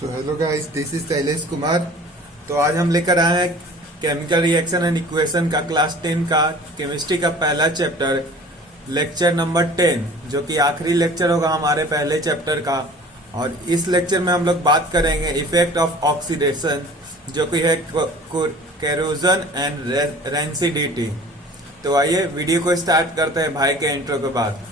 So hello guys, this is Shailesh Kumar. तो आज हम लेकर आए हैं केमिकल रिएक्शन एंड इक्वेशन का क्लास 10 का केमिस्ट्री का पहला चैप्टर, लेक्चर नंबर 10, जो कि आखिरी लेक्चर होगा हमारे पहले चैप्टर का। और इस लेक्चर में हम लोग बात करेंगे इफेक्ट ऑफ ऑक्सीडेशन, जो कि है कैरोजन एंड रेंसिडिटी। तो आइए वीडियो को स्टार्ट करते हैं भाई के इंट्रो के बाद।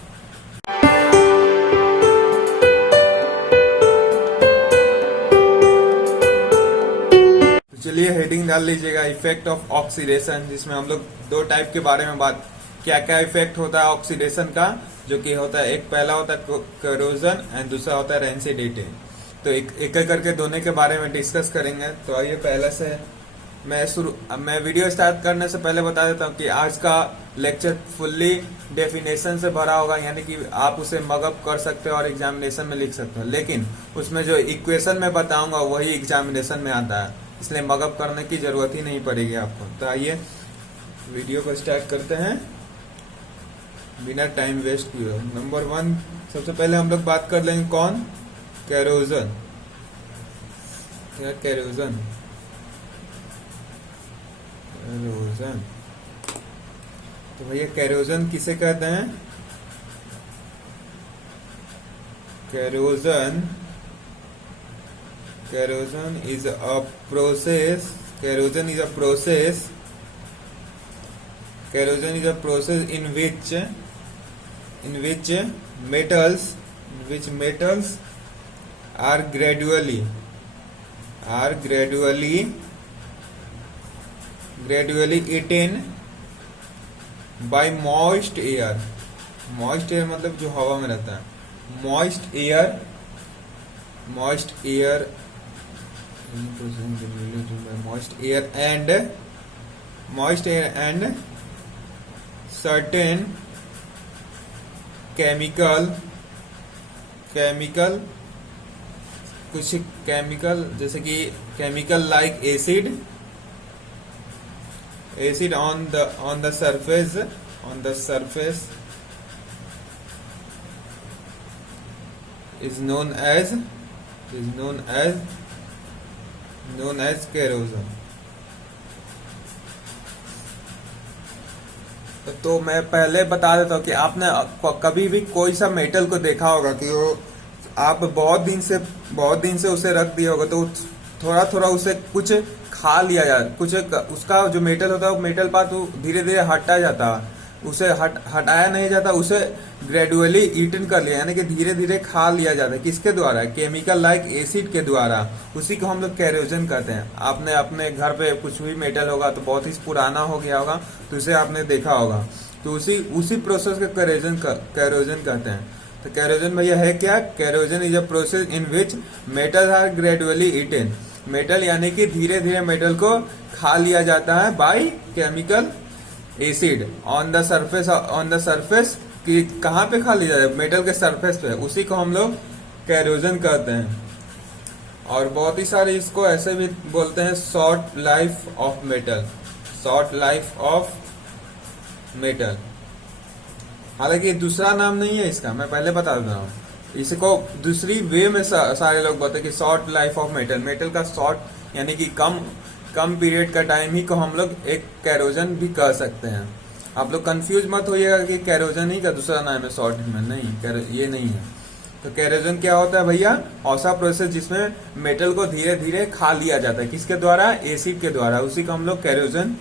चलिए हेडिंग डाल लीजिएगा, इफेक्ट ऑफ ऑक्सीडेशन, जिसमें हम लोग दो टाइप के बारे में बात, क्या क्या इफेक्ट होता है ऑक्सीडेशन का, जो कि होता है, एक पहला होता है करोजन एंड दूसरा होता है रेंसिडिटी। तो एक एक करके दोनों के बारे में डिस्कस करेंगे। तो आइए पहले से मैं वीडियो स्टार्ट करने से पहले बता देता हूँ कि आज का लेक्चर फुल्ली डेफिनेशन से भरा होगा, यानी कि आप उसे मगअप कर सकते हो और एग्जामिनेशन में लिख सकते हो, लेकिन उसमें जो इक्वेशन में बताऊंगा वही एग्जामिनेशन में आता है, इसलिए मगअप करने की जरूरत ही नहीं पड़ेगी आपको। तो आइए वीडियो को स्टार्ट करते हैं बिना टाइम वेस्ट किए। नंबर 1, सबसे पहले हम लोग बात कर लेंगे कौन, कैरोजन। कैरोजन कैरोजन तो भैया कैरोजन किसे कहते हैं? कैरोजन is a process. Corrosion is a process. Corrosion is a process in which metals are gradually eaten by moist air. Moist air मतलब जो हवा में रहता है, moist air moist air and certain chemical कुछ केमिकल, जैसे कि chemical like acid on the surface is known as कैरोजन। तो मैं पहले बता देता हूँ कि आपने कभी भी कोई सा मेटल को देखा होगा कि वो आप बहुत दिन से उसे रख दिया होगा, तो थोड़ा थोड़ा उसे कुछ खा लिया जाए, कुछ उसका जो मेटल होता है वो मेटल पार्ट धीरे धीरे हटा जाता है, उसे हटाया नहीं जाता, उसे ग्रेजुअली ईटन कर लिया, यानी कि धीरे धीरे खा लिया जाता है। किसके द्वारा? केमिकल लाइक एसिड के द्वारा। उसी को हम लोग कैरोजन कहते हैं। आपने अपने घर पे कुछ भी मेटल होगा तो बहुत ही पुराना हो गया होगा, तो उसे आपने देखा होगा, तो उसी प्रोसेस को कैरोजन कहते हैं। तो कैरोजन भैया है क्या? Corrosion is a process in which metal are gradually eaten. Metal यानी कि धीरे धीरे मेटल को खा लिया जाता है by chemical acid on the surface कि कहाँ पे खा लिया जाए? मेटल के सरफेस पे। उसी को हम लोग कैरोजन कहते हैं। और बहुत ही सारे इसको ऐसे भी बोलते हैं, शॉर्ट लाइफ ऑफ मेटल। हालांकि दूसरा नाम नहीं है इसका, मैं पहले बता देता हूँ। इसको दूसरी वे में सारे लोग बोलते हैं कि शॉर्ट लाइफ ऑफ मेटल का शॉर्ट यानी कि कम पीरियड का टाइम ही को हम लोग एक कैरोजन भी कह सकते हैं। आप लोग कंफ्यूज मत होइएगा कि कैरोजन ही का दूसरा नाम है शॉर्ट में, नहीं, ये नहीं है। तो कैरोजन क्या होता है भैया? ऐसा प्रोसेस जिसमें मेटल को धीरे धीरे खा लिया जाता है। किसके द्वारा? एसिड के द्वारा। उसी को हम लोग कैरोजन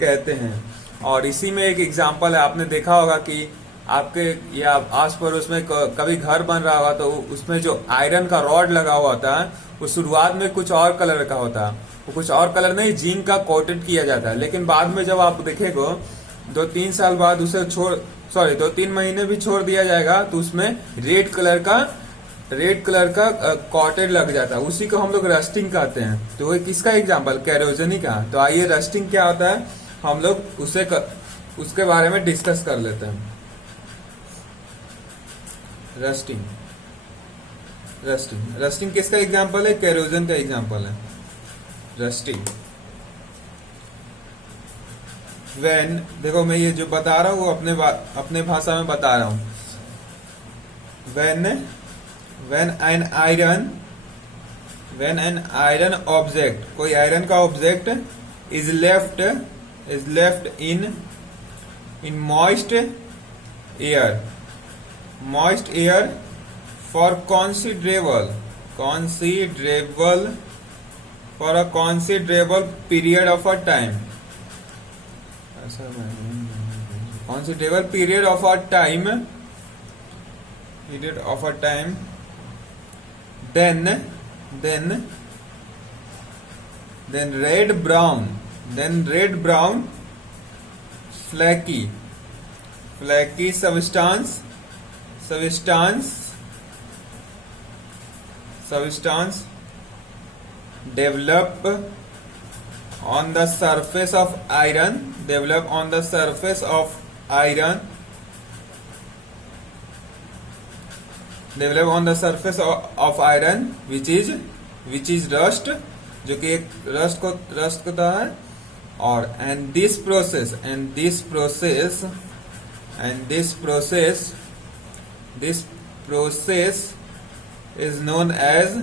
कहते हैं। और इसी में एक एग्जाम्पल है, आपने देखा होगा कि आपके या आस पड़ोस में कभी घर बन रहा होगा, तो उसमें जो आयरन का रॉड लगा हुआ होता है वो शुरुआत में कुछ और कलर का होता है, वो कुछ और कलर नहीं, जिंक का कोटेड किया जाता है। लेकिन बाद में जब आप देखेगो 2-3 साल बाद उसे 2-3 महीने भी छोड़ दिया जाएगा, तो उसमें रेड कलर का कोटेड लग जाता है। उसी को हम लोग रस्टिंग कहते हैं। तो वो किसका एग्जाम्पल? कैरोजन ही का। तो आइए रस्टिंग क्या होता है हम लोग उसके बारे में डिस्कस कर लेते हैं। रस्टिंग किसका एग्जाम्पल है? कैरोजन का एग्जाम्पल है रस्टिंग। व्हेन, देखो मैं ये जो बता रहा हूँ वो अपने भाषा में बता रहा हूँ। When an iron when an iron object, कोई आयरन का object is left in moist air for considerable period of a time, considerable period of a time, then red brown flaky substance develop on the surface of iron, which is rust, जो कि एक rust होता है, और and this process is known as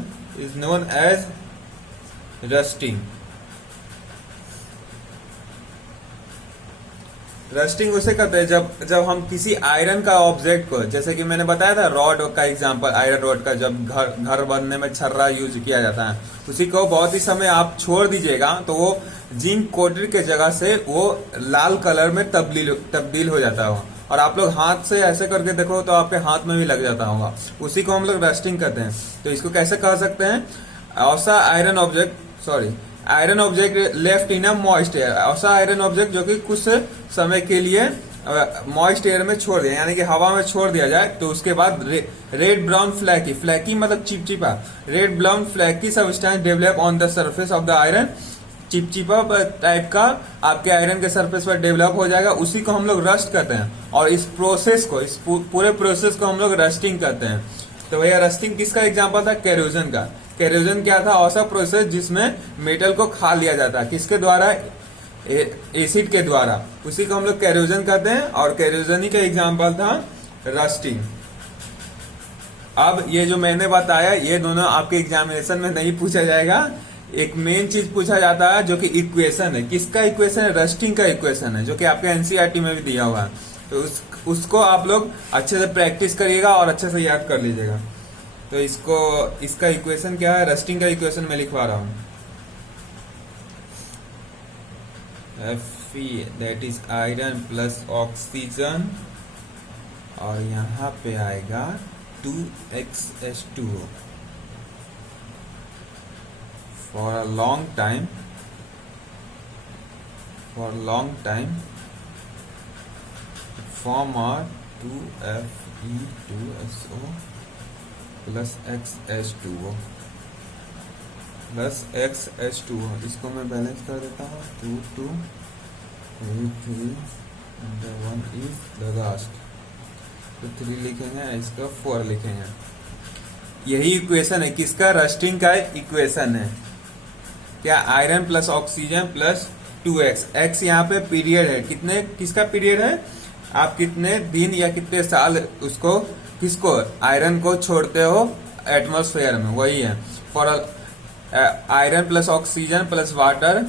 rusting उसे कहते हैं जब हम किसी आयरन का ऑब्जेक्ट को, जैसे कि मैंने बताया था रॉड का एग्जांपल, आयरन रॉड का, जब घर बनने में छर्रा यूज किया जाता है, उसी को बहुत ही समय आप छोड़ दीजिएगा तो वो जिंक कोटेड के जगह से वो लाल कलर में तब्दील हो जाता होगा, और आप लोग हाथ से ऐसे करके देखो तो आपके हाथ में भी लग जाता होगा, उसी को हम लोग रस्टिंग कहते हैं। तो इसको कैसे कह सकते हैं, ऐसा iron object left in a moist air, ऐसा आयरन ऑब्जेक्ट जो कि कुछ समय के लिए मॉइस्ट एयर में छोड़ दिया, यानी कि हवा में छोड़ दिया जाए, तो उसके बाद रेड ब्राउन फ्लैकी मतलब चिपचिपा, red brown flaky substance develop on the surface of the iron, चिपचिपा टाइप का आपके आयरन के सरफेस पर डेवलप हो जाएगा, उसी को हम लोग रस्ट कहते हैं। और इस पूरे प्रोसेस को हम लोग रस्टिंग कहते हैं। तो भैया रस्टिंग किसका एग्जांपल था, कैरोजन का। कैरोजन क्या था, ऐसा प्रोसेस जिसमें मेटल को खा लिया जाता है, किसके द्वारा, एसिड के द्वारा, उसी को हम लोग कैरोजन कहते हैं, और कैरोजन ही का एग्जांपल था रस्टिंग। अब ये जो मैंने बताया ये दोनों आपके एग्जामिनेशन में नहीं पूछा जाएगा, एक मेन चीज पूछा जाता है जो कि इक्वेशन है। किसका इक्वेशन है, रस्टिंग का इक्वेशन है, जो कि आपके एनसीईआरटी में भी दिया हुआ है। तो उसको आप लोग अच्छे से प्रैक्टिस करिएगा और अच्छे से याद कर लीजिएगा। तो इसका इक्वेशन क्या है, रस्टिंग का इक्वेशन मैं लिखवा रहा हूं, Fe that is iron plus oxygen, और यहाँ पे आएगा 2xH2O for a long time form a 2Fe2SO plus XH2O plus XH2O। इसको मैं बैलेंस कर देता हूँ, 2 2 3 3 and 1 is the last, तो 3 लिखेंगे, इसका 4 लिखेंगे। यही इक्वेशन है किसका, रस्टिंग का इक्वेशन है क्या, iron plus oxygen plus 2x, x यहाँ पे पीरियड है, किसका पीरियड है, आप कितने दिन या कितने साल किसको आयरन को छोड़ते हो एटमॉस्फेयर में, वही है। For iron plus oxygen plus water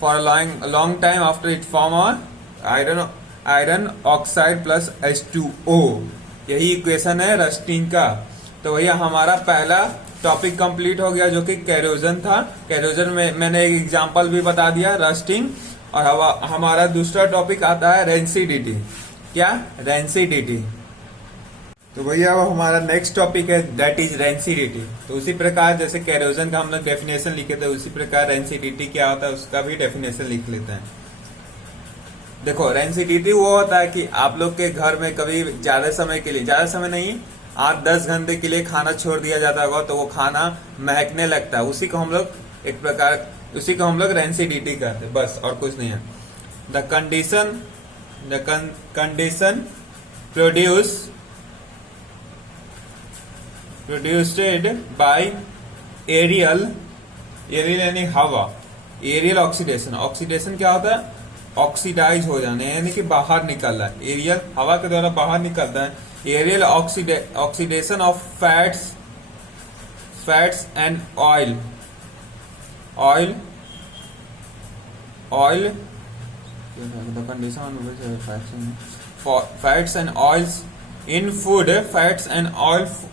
for long time after it form iron oxide plus H2O, यही इक्वेशन है रस्टिंग का। तो भैया हमारा पहला टॉपिक कंप्लीट हो गया जो कि कैरोजन था। कैरोजन में मैंने एक एग्जांपल भी बता दिया, रस्टिंग। और हमारा दूसरा टॉपिक आता है रेंसिडिटी। क्या, रेंसिडिटी। तो भैया अब हमारा नेक्स्ट टॉपिक है दैट इज रेंसिडिटी। तो उसी प्रकार जैसे कैरोजन का हम लोग डेफिनेशन लिखे थे, उसी प्रकार रेंसिडिटी क्या होता है उसका भी डेफिनेशन लिख लेते हैं। देखो रेंसिडिटी वो होता है कि आप लोग के घर में कभी ज्यादा समय के लिए, ज्यादा समय नहीं 8-10 घंटे के लिए खाना छोड़ दिया जाता होगा तो वो खाना महकने लगता है, उसी को हम लोग रेंसिडिटी कहते हैं, बस और कुछ नहीं है। The condition produced by aerial यानी हवा, एरियल ऑक्सीडेशन क्या होता है, ऑक्सीडाइज हो जाने यानी कि बाहर निकल रहा है, एरियल हवा के द्वारा बाहर निकलता है। Aerial oxidation of fats and oil the condition on which fats and oils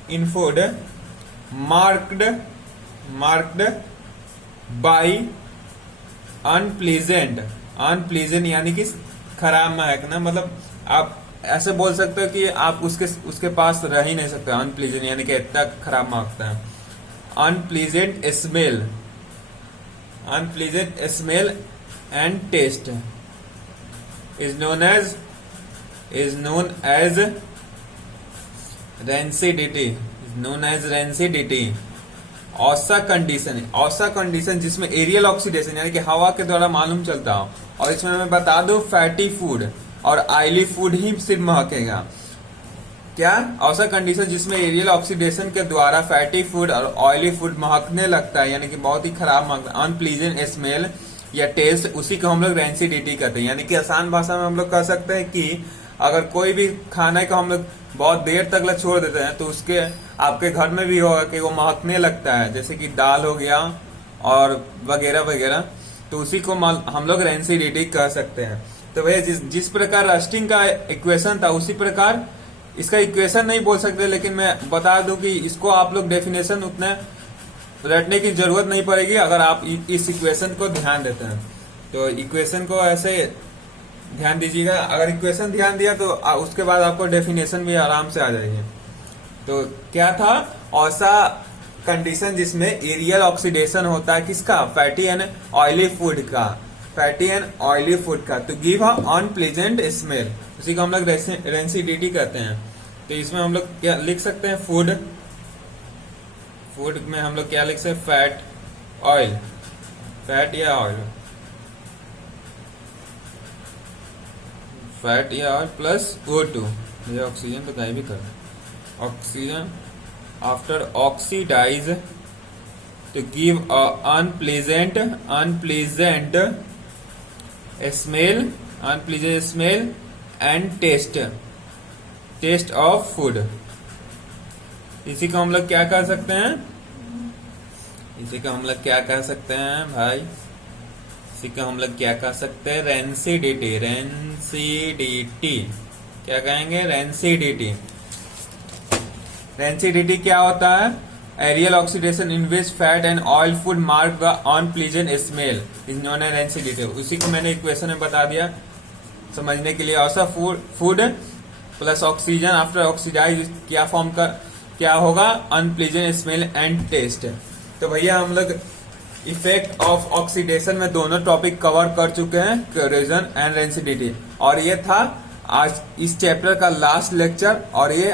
in food marked by unpleasant यानी कि खराब महकना, मतलब आप ऐसे बोल सकते हो कि आप उसके पास रह ही नहीं सकते। अनप्लीजेंट यानी कि इतना खराब महकता है। Unpleasant smell and taste is known as rancidity। औसा कंडीशन जिसमें एरियल ऑक्सीडेशन यानी कि हवा के द्वारा मालूम चलता हो। और इसमें मैं बता दूं फैटी फूड और ऑयली फूड ही सिर्फ महकेगा। क्या औसा कंडीशन जिसमें एरियल ऑक्सीडेशन के द्वारा फैटी फूड और ऑयली फूड महकने लगता है, यानी कि बहुत ही खराब महकता है, अनप्लीजेंट स्मेल या टेस्ट, उसी को हम लोग रेंसिडिटी कहते हैं। यानी कि आसान भाषा में हम लोग कह सकते हैं कि अगर कोई भी खाने को हम लोग बहुत देर तक छोड़ देते हैं तो उसके आपके घर में भी होगा कि वो महकने लगता है, जैसे कि दाल हो गया और वगैरह वगैरह, तो उसी को हम लोग रेंसिडिटी कह सकते हैं। तो भैया जिस प्रकार रस्टिंग का इक्वेशन था उसी प्रकार इसका इक्वेशन नहीं बोल सकते, लेकिन मैं बता दूं कि इसको आप लोग डेफिनेशन उतने रटने की जरूरत नहीं पड़ेगी अगर आप इस इक्वेशन को ध्यान देते हैं। तो इक्वेशन को ऐसे ध्यान दीजिएगा, अगर इक्वेशन ध्यान दिया तो उसके बाद आपको डेफिनेशन भी आराम से आ जाएगी। तो क्या था, ऐसा कंडीशन जिसमें एरियल ऑक्सीडेशन होता है किसका, फैटी एंड ऑयली फूड का, तो गिव अ अनप्लीजेंट स्मेल, उसी को हम लोग रेंसिडिटी कहते हैं। तो इसमें हम लोग क्या लिख सकते हैं, फूड में हम लोग क्या लिख सकते हैं, फैट या ऑयल प्लस O2, ये ऑक्सीजन तो गायब भी कर, oxygen after oxidise to give a unpleasant smell and taste of food। इसी को हम लोग क्या कह सकते हैं, भाई, इसी को हम लोग क्या कह सकते हैं, रेंसिडिटी। क्या कहेंगे, रेंसिडिटी क्या होता है, aerial oxidation in which fat and oil food mark the unpleasant smell is known as rancidity. उसी को मैंने इक्वेशन में बता दिया समझने के लिए। ऐसा food plus oxygen after oxidise क्या होगा, अनप्लीजेंट स्मेल एंड टेस्ट। तो भैया हम लोग इफेक्ट ऑफ ऑक्सीडेशन में दोनों टॉपिक कवर कर चुके हैं, कोरोजन एंड रेंसिडिटी, और ये था आज इस चैप्टर का लास्ट लेक्चर, और ये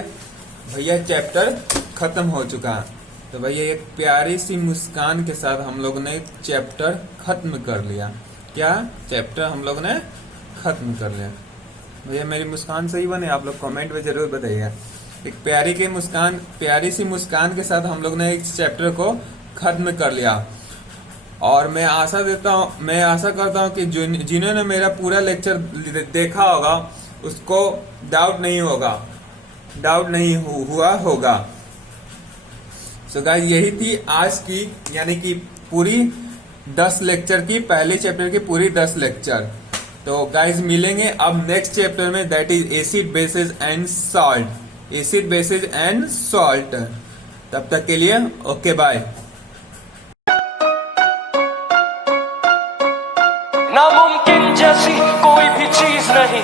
भैया चैप्टर खत्म हो चुका है। तो भैया एक प्यारी सी मुस्कान के साथ हम लोग ने चैप्टर खत्म कर लिया। क्या चैप्टर हम लोग ने खत्म कर लिया। भैया मेरी मुस्कान सही बने, आप लोग कमेंट में जरूर बताइएगा। एक प्यारी सी मुस्कान के साथ हम लोग ने इस चैप्टर को खत्म कर लिया, और मैं आशा करता हूँ कि जिन्होंने मेरा पूरा लेक्चर देखा होगा उसको डाउट नहीं हुआ होगा। सो गाइस यही थी आज की, यानी कि पूरी 10 लेक्चर की, पहले चैप्टर की पूरी 10 लेक्चर। तो गाइस मिलेंगे अब नेक्स्ट चैप्टर में, that is acid basis and salt. तब तक के लिए ओके बाय। नामुमकिन जैसी कोई भी चीज नहीं,